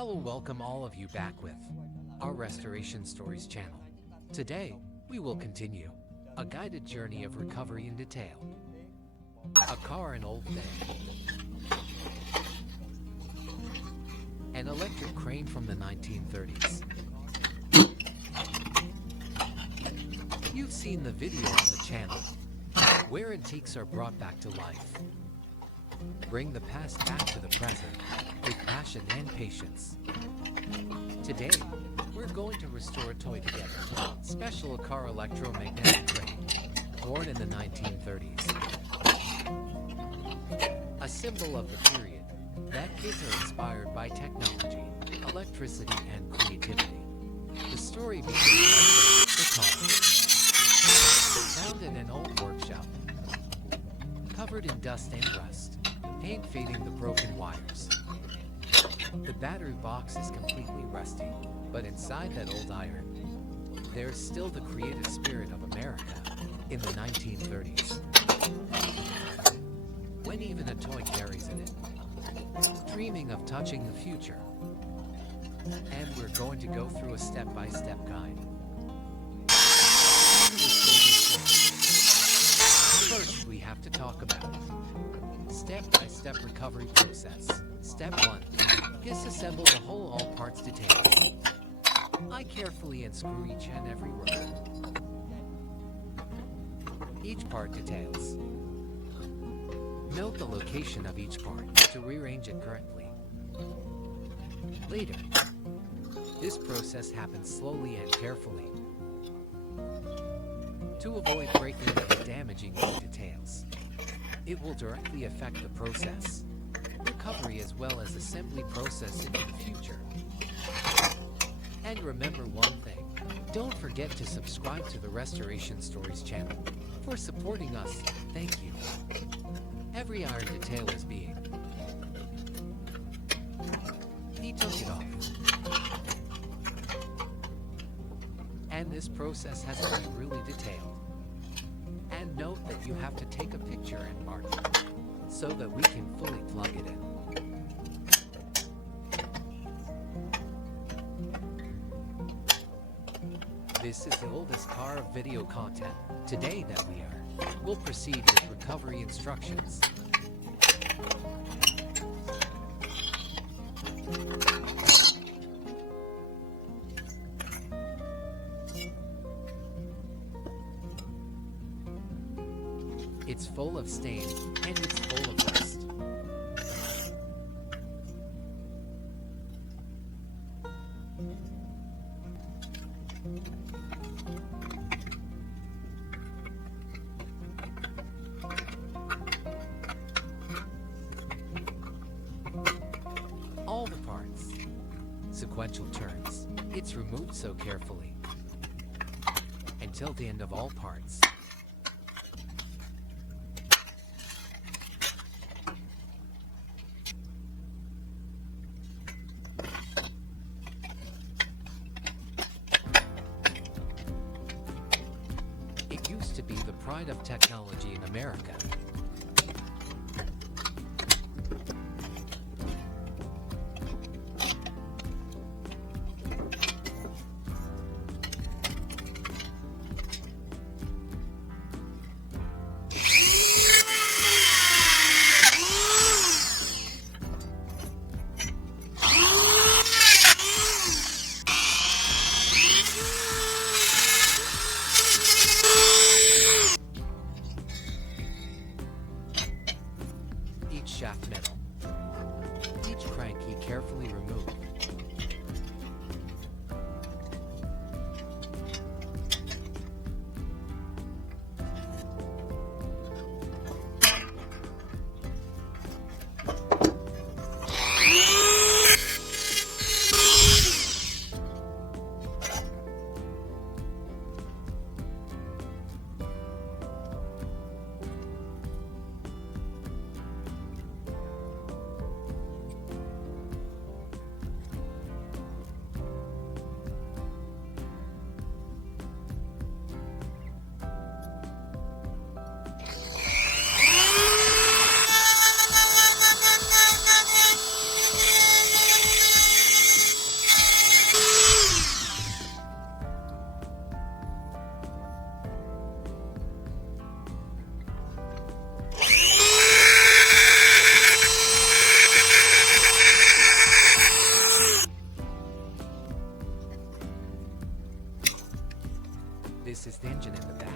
Hello, welcome all of you back with our Restoration Stories channel. Today, we will continue a guided journey of recovery in detail. A car, an old thing. An electric crane from the 1930s. You've seen the video on the channel, where antiques are brought back to life. Bring the past back to the present with passion and patience. Today, we're going to restore a toy together. Special car electromagnetic crane, born in the 1930s. A symbol of the period that kids are inspired by technology, electricity, and creativity. The story begins with the car. Found in an old workshop, covered in dust and rust, paint fading the broken wires. The battery box is completely rusty, but inside that old iron, there's still the creative spirit of America in the 1930s. When even a toy carries in it, dreaming of touching the future. And we're going to go through a step-by-step guide. First, we have to talk about step-by-step recovery process. Step 1. Disassemble the whole all parts details. I carefully unscrew each and every row. Each part details. Note the location of each part to rearrange it correctly. Later, this process happens slowly and carefully to avoid breaking or damaging the details. It will directly affect the process, recovery as well as assembly process into the future. And remember one thing, don't forget to subscribe to the Restoration Stories channel for supporting us. Thank you. Every iron detail is being. He took it off. And this process has to be really detailed. And note that you have to take a picture and mark it so that we can fully plug it in. This is the oldest car of video content today that we are. We'll proceed with recovery instructions. It's full of stain and it's full of dust. All the parts. Sequential turns. It's removed so carefully. Until the end of all parts. It used to be the pride of technology in America. Each shaft metal, each crank he carefully removed. the engine in the back.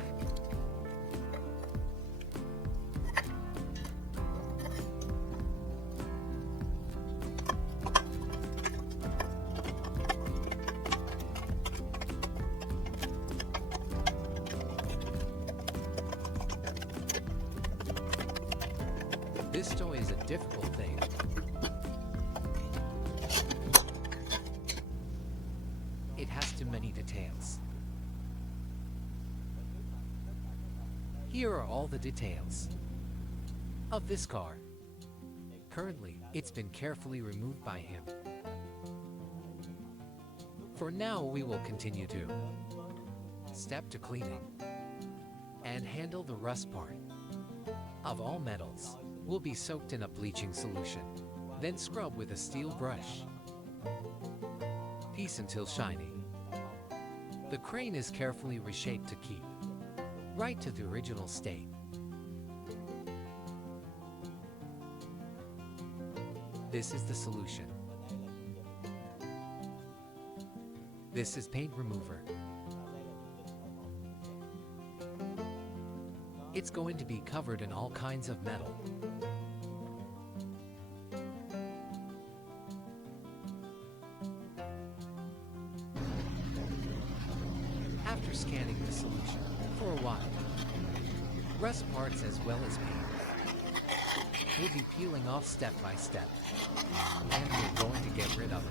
This toy is a difficult thing. It has too many details. Here are all the details of this car. Currently, it's been carefully removed by him. For now, we will continue to step to cleaning and handle the rust part of all metals. Will be soaked in a bleaching solution, then scrub with a steel brush. Piece until shiny. The crane is carefully reshaped to keep right to the original state. This is the solution. This is paint remover. It's going to be covered in all kinds of metal. After scanning the solution for a while, rust parts as well as paint will be peeling off step by step, and we're going to get rid of it.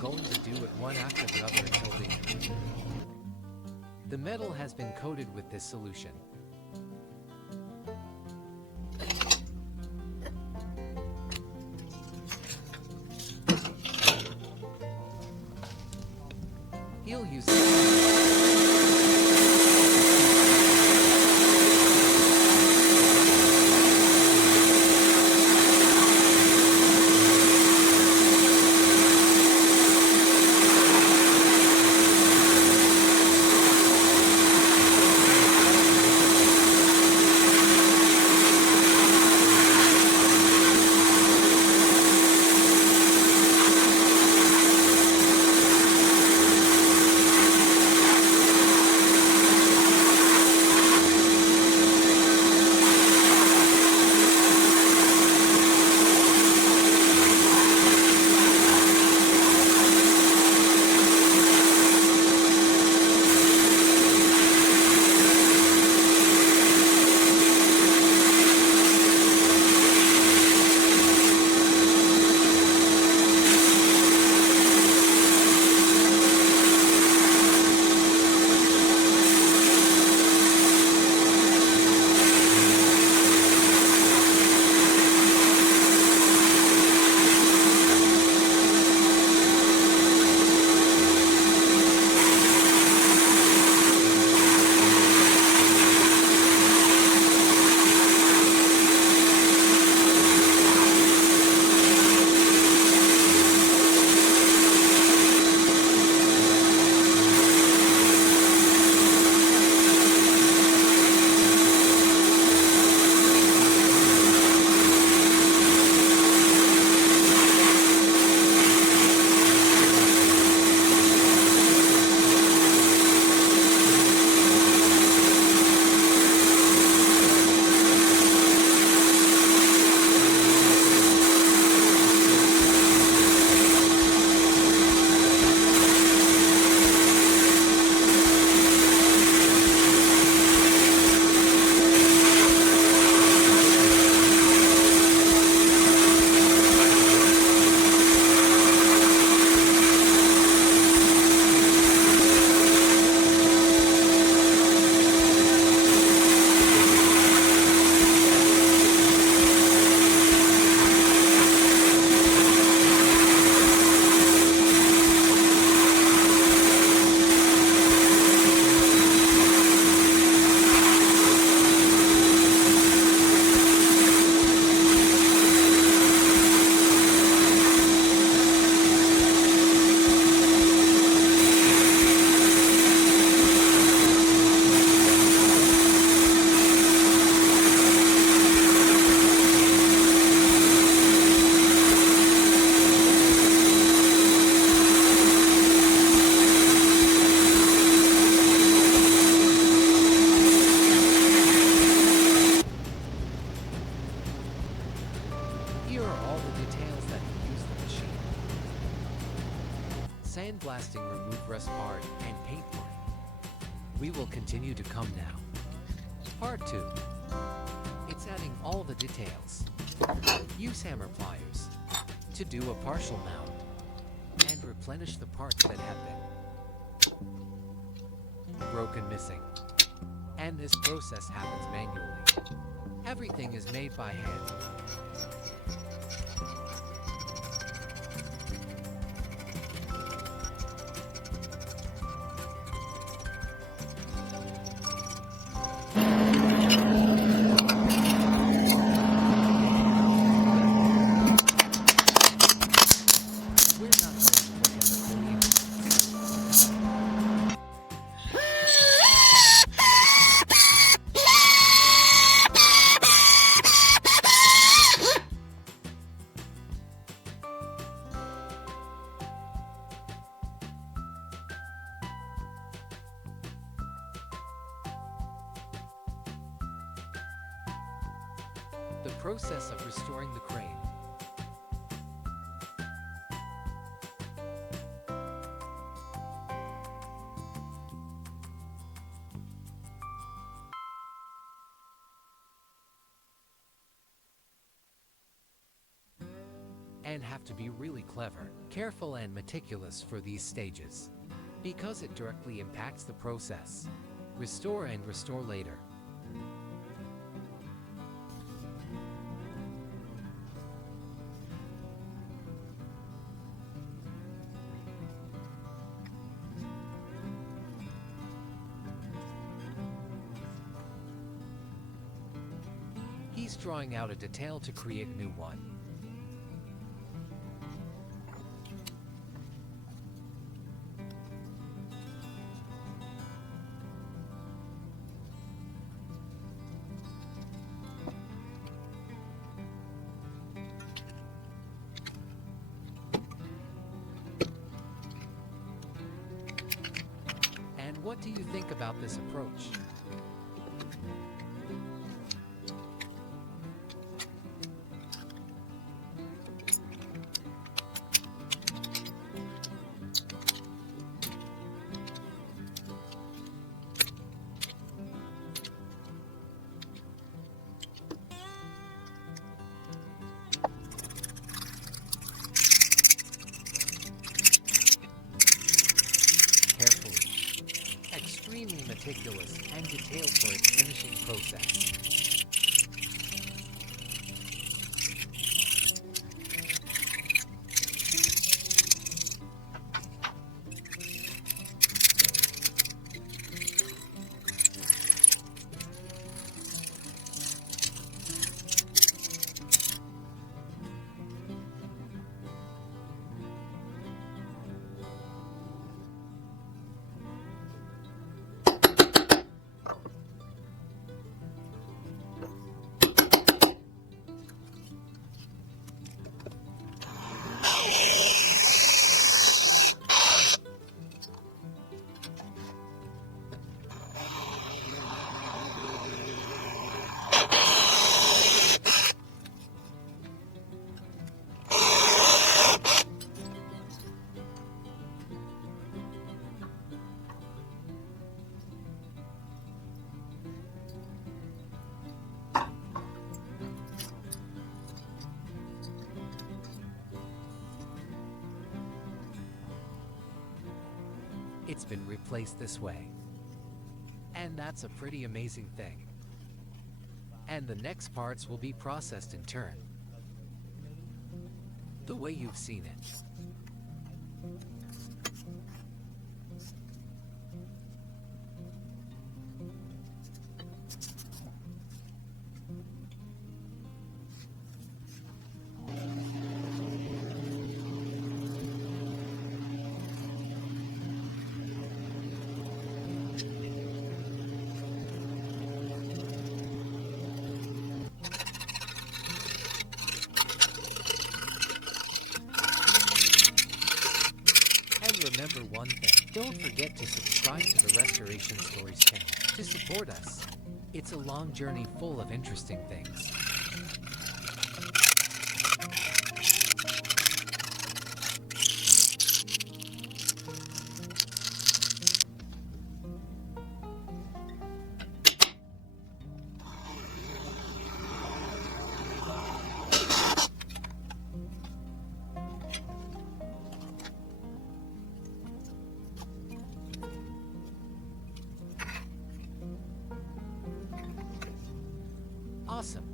Going to do it one after the other until the end. The metal has been coated with this solution. He'll use sandblasting remove rust part and paint line. We will continue to come now. Part 2. It's adding all the details. Use hammer pliers to do a partial mount and replenish the parts that have been broken missing. And this process happens manually. Everything is made by hand. The process of restoring the crane. And have to be really clever, careful and meticulous for these stages, because it directly impacts the process. Restore and restore later. He's drawing out a detail to create a new one. And what do you think about this approach? Meticulous and detailed for its finishing process. It's been replaced this way. And that's a pretty amazing thing. And the next parts will be processed in turn, the way you've seen it. Remember one thing, don't forget to subscribe to the Restoration Stories channel to support us. It's a long journey full of interesting things. Awesome.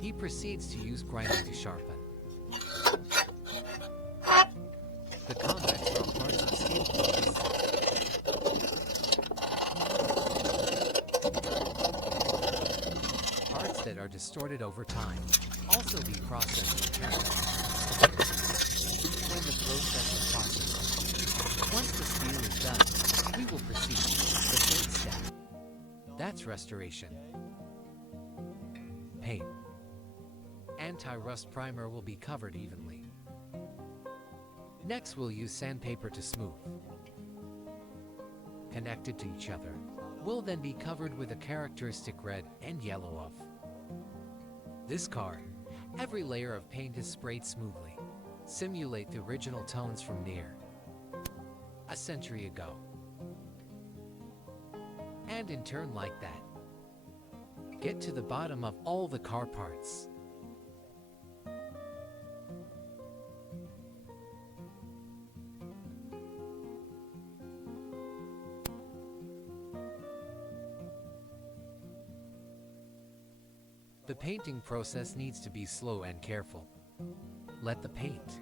He proceeds to use grinding to sharpen. The convex are parts of steel plates. Parts that are distorted over time also be processed in parallel. When the process is processed, once the steel is done, we will proceed to the third step. That's restoration. Paint. Anti-rust primer will be covered evenly. Next, we'll use sandpaper to smooth. Connected to each other, will then be covered with a characteristic red and yellow of this car. Every layer of paint is sprayed smoothly. Simulate the original tones from near a century ago. And in turn like that, get to the bottom of all the car parts. The painting process needs to be slow and careful. Let the paint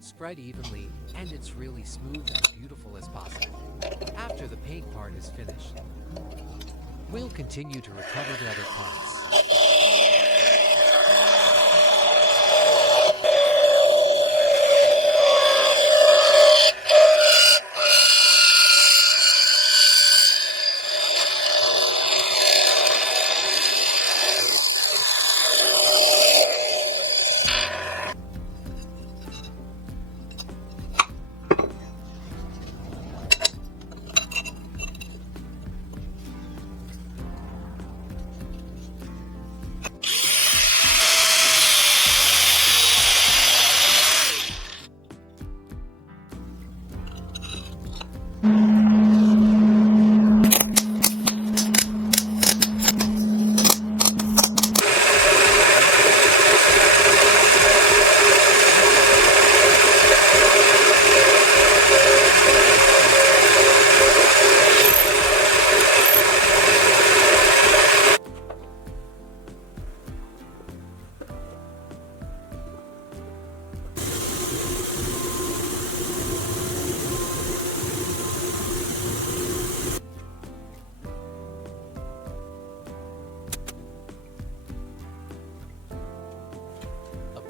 spread evenly, and it's really smooth and beautiful as possible. After the paint part is finished, we'll continue to recover the other parts.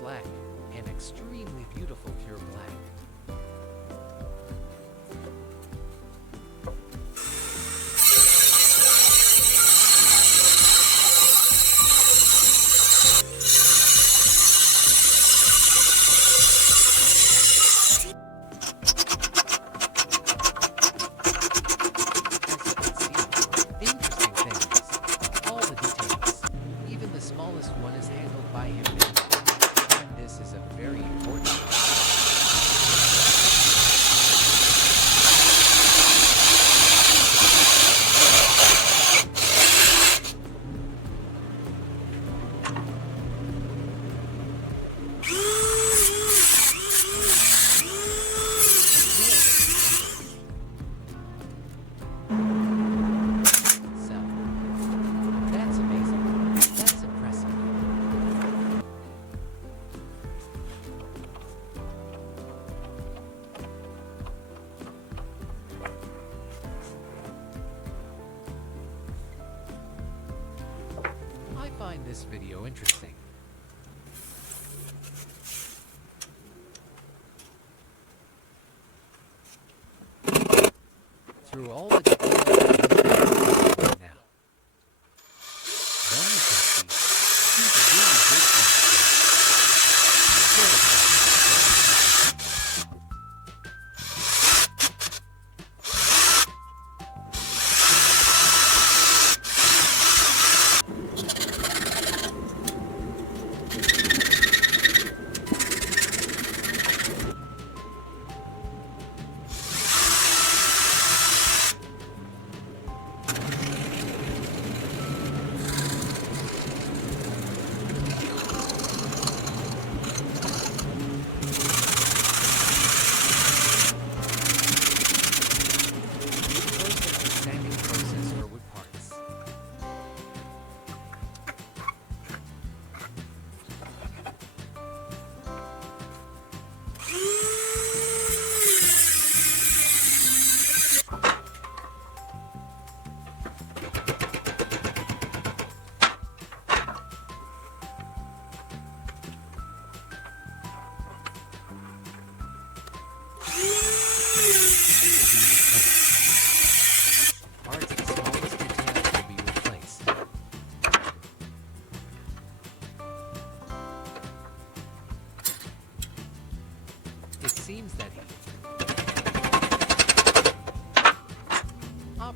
Black, an extremely beautiful pure black. As you can see, the interesting thing is, all the details, even the smallest one is handled by him. This is a very important That's amazing. That's impressive. I find this video interesting. Through all the details now. Then you can see he's a really big piece.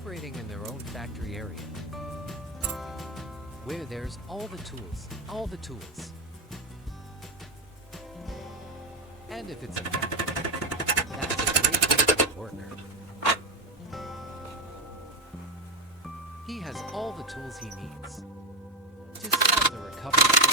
operating in their own factory area, where there's all the tools. And if it's a factory, that's a great place for a worker. He has all the tools he needs to solve the recovery story.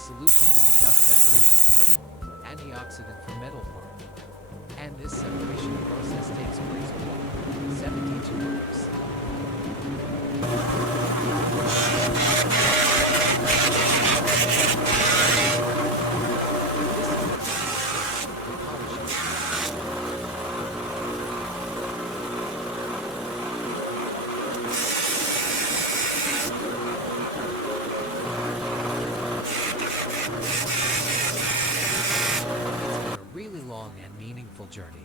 Solution to conduct separation, antioxidant from metal part, and this separation process takes place for 72 hours. Journey.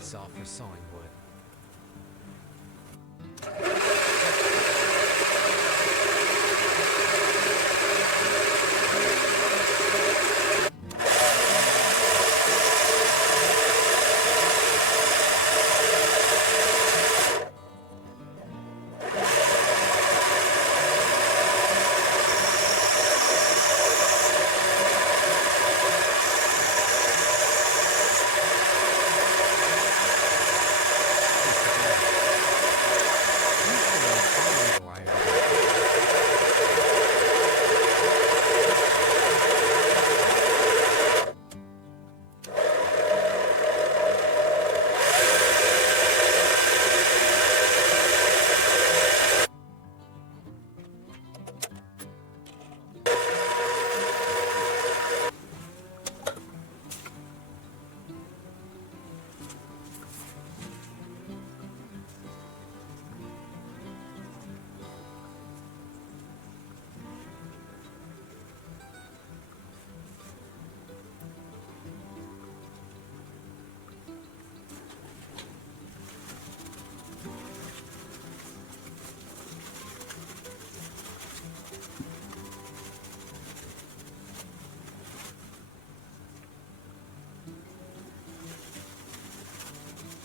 Saw for sawing wood.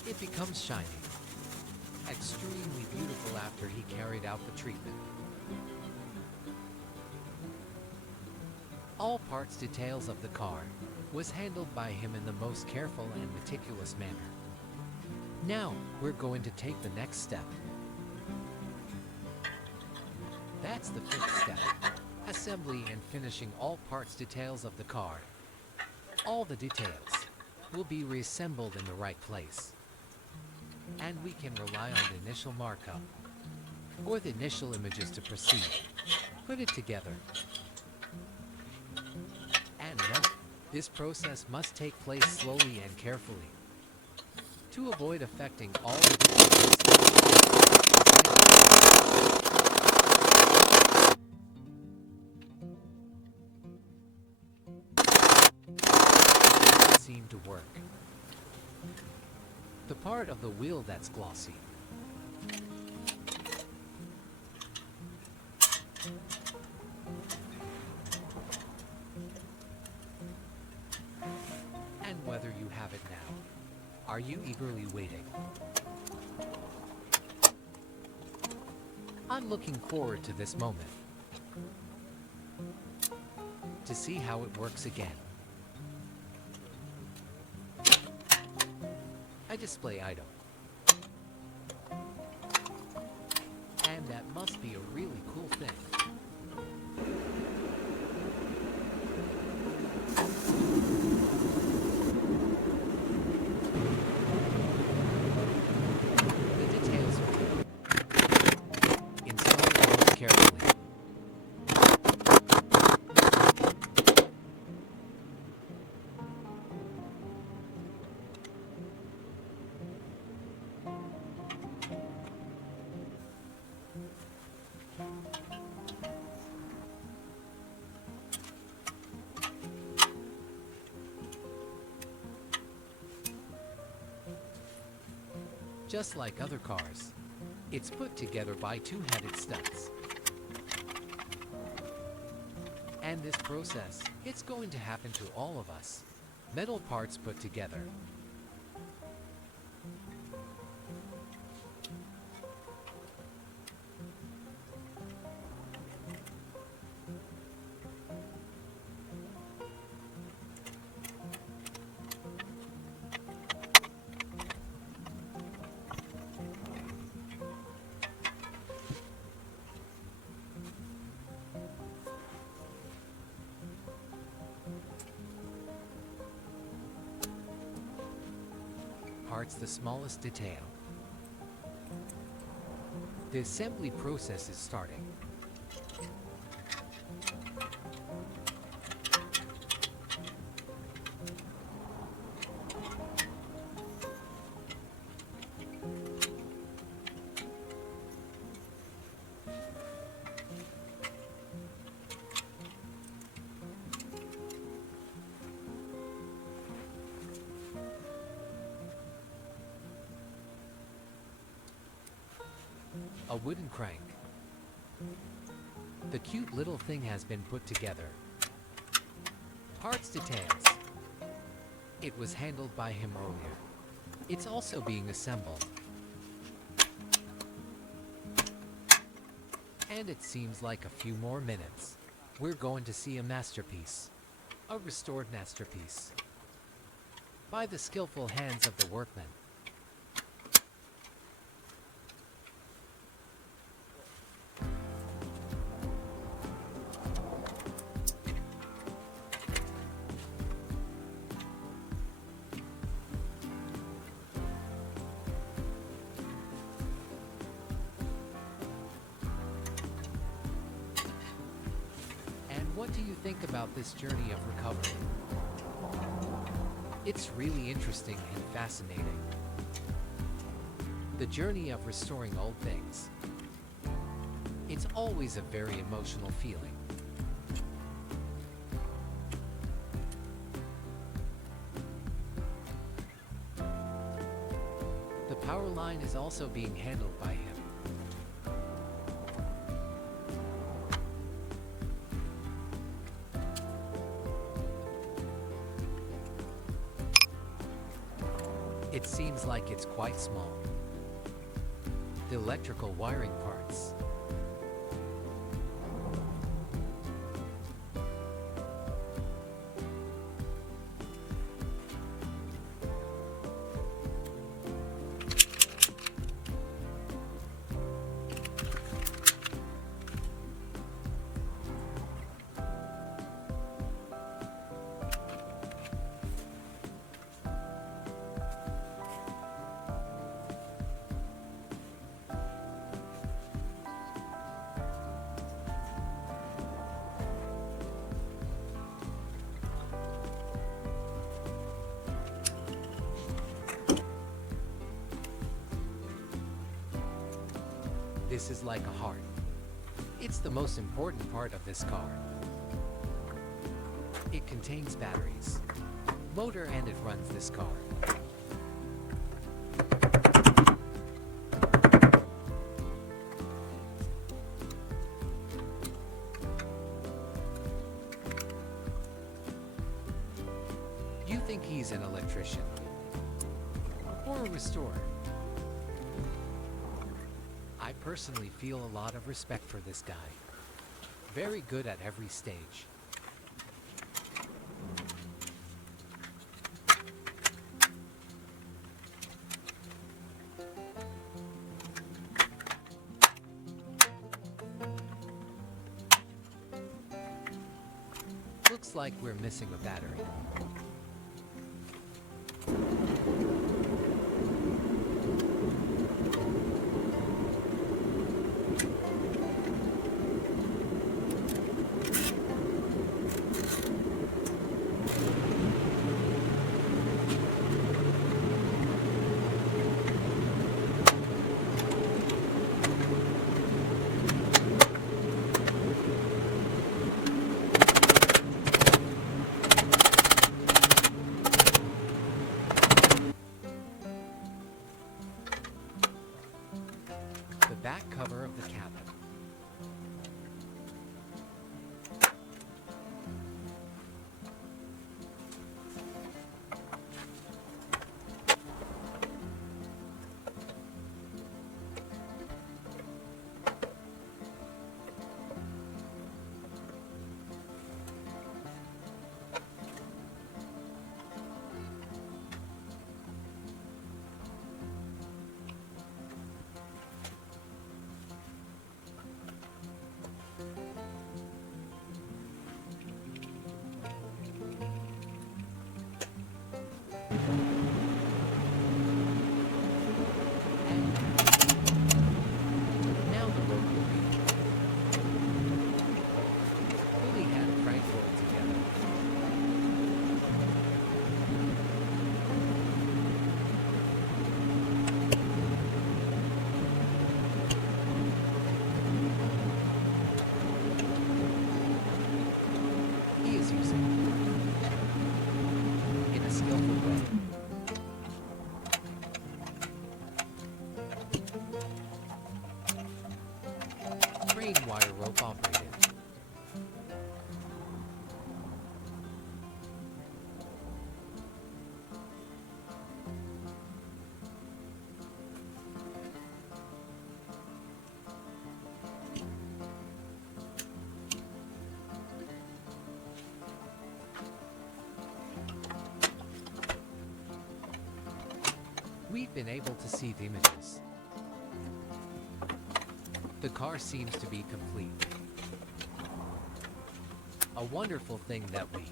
It becomes shiny, extremely beautiful after he carried out the treatment. All parts details of the car was handled by him in the most careful and meticulous manner. Now we're going to take the next step. That's the fifth step, assembly and finishing all parts details of the car. All the details will be reassembled in the right place. And we can rely on the initial markup or the initial images to proceed. Put it together. And note, this process must take place slowly and carefully to avoid affecting all the details. Seem to work. The part of the wheel that's glossy. And whether you have it now. Are you eagerly waiting? I'm looking forward to this moment. to see how it works again. A display item. And that must be a really cool thing. The details are good. Install those carefully. Just like other cars, it's put together by two-headed studs. And this process, it's going to happen to all of us. Metal parts put together. Parts the smallest detail. The assembly process is starting. A wooden crank. The cute little thing has been put together. Parts details. It was handled by him earlier. It's also being assembled. And it seems like a few more minutes. We're going to see a masterpiece. A restored masterpiece. By the skillful hands of the workmen. What do you think about this journey of recovery? It's really interesting and fascinating. The journey of restoring old things. It's always a very emotional feeling. The power line is also being handled by him. It seems like it's quite small. The electrical wiring parts. This is like a heart. It's the most important part of this car. It contains batteries, motor, and it runs this car. You think he's an electrician or a restorer? I personally feel a lot of respect for this guy. Very good at every stage. Looks like we're missing a battery. Back cover of the cabin. Now the road will be fully hand crank rolled together. He is using in a skillful way. Wire rope operated. We've been able to see the images. The car seems to be complete. A wonderful thing that we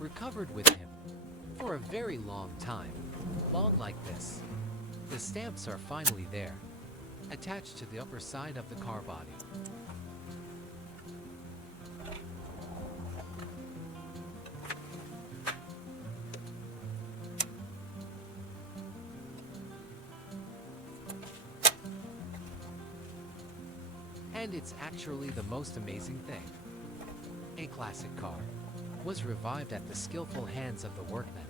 recovered with him for a very long time. Long like this. The stamps are finally there, attached to the upper side of the car body. And it's actually the most amazing thing. A classic car was revived at the skillful hands of the workmen.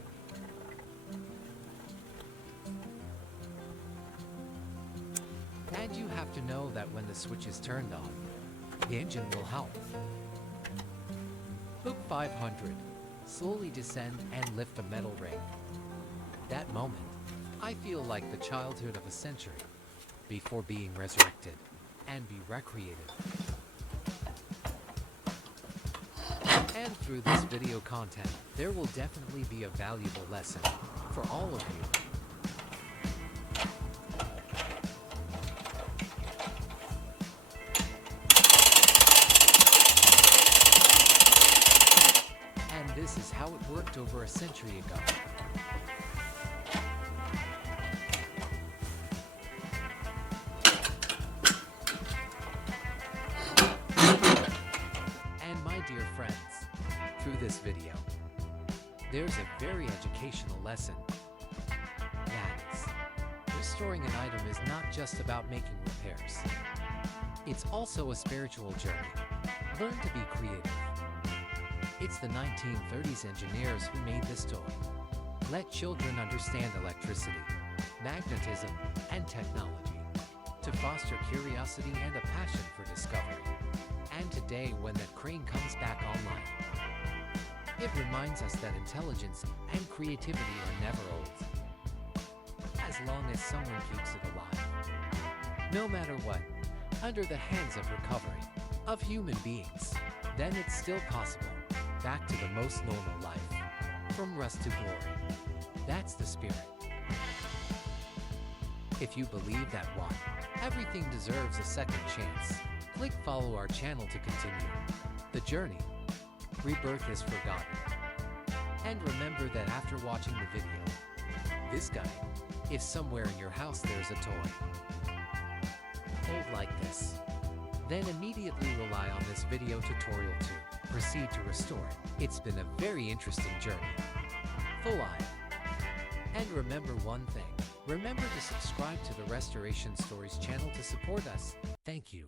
And you have to know that when the switch is turned on, the engine will help. Hook 500, slowly descend and lift a metal ring. That moment, I feel like the childhood of a century before being resurrected and be recreated. And through this video content, there will definitely be a valuable lesson for all of you. And this is how it worked over a century ago. Dear friends, through this video, there's a very educational lesson. That is, restoring an item is not just about making repairs. It's also a spiritual journey. Learn to be creative. It's the 1930s engineers who made this toy. Let children understand electricity, magnetism, and technology to foster curiosity and a passion for discovery. And today, when that crane comes back online, it reminds us that intelligence and creativity are never old, as long as someone keeps it alive. No matter what, under the hands of recovery, of human beings, then it's still possible, back to the most normal life, from rust to glory. That's the spirit. If you believe that one, everything deserves a second chance, click follow our channel to continue the journey. rebirth is forgotten. And remember that after watching the video, this guy, if somewhere in your house there's a toy old like this, then immediately rely on this video tutorial to proceed to restore it. It's been a very interesting journey. Full eye. And remember one thing. Remember to subscribe to the Restoration Stories channel to support us. Thank you.